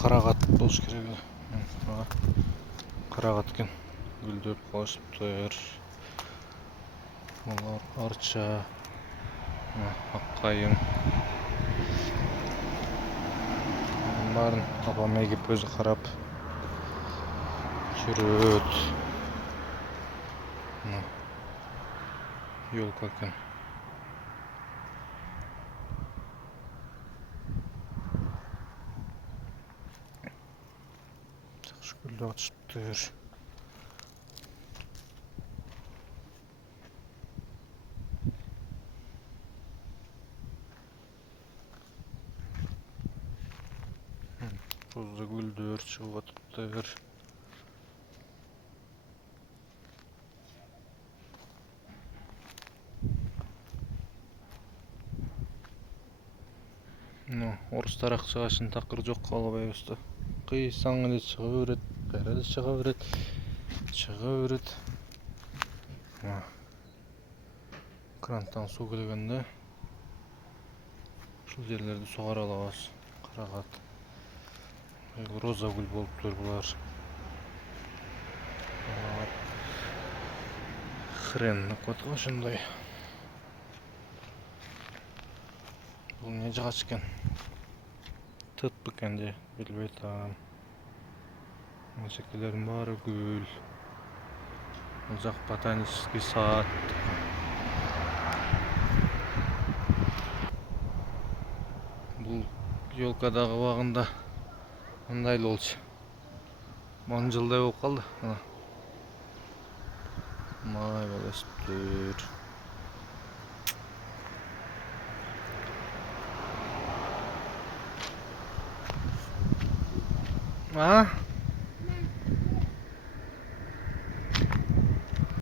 Карагат болуш керек эле. Карагат экен. Гүлдөп калышыптыр. Булар арча, аккайың. Барын апам эгип өзү карап жүрөт. Ёлка экен. Жакшы гүлдөп атышыптыр. Роза гүлдөр чыгып атыптыр. Орустар акчагашын такыр жок кылбайбыз да. Кыйсаң эле чыга берет, кайра эле чыга берет. Кранттан суу келгенде ушул жерлерди сугара алабыз. Карагат. Роза гүл болуптур булар. Хрен деп атат ошондой. Бул эмне жагач экен? Тыт бекен же, билбей атам. Чекелердин баары гүл. Бул жак ботанический сад. Бул ёлкадагы убагында мындай эле болчу. 10 жылдай болуп калды. Май болуптур.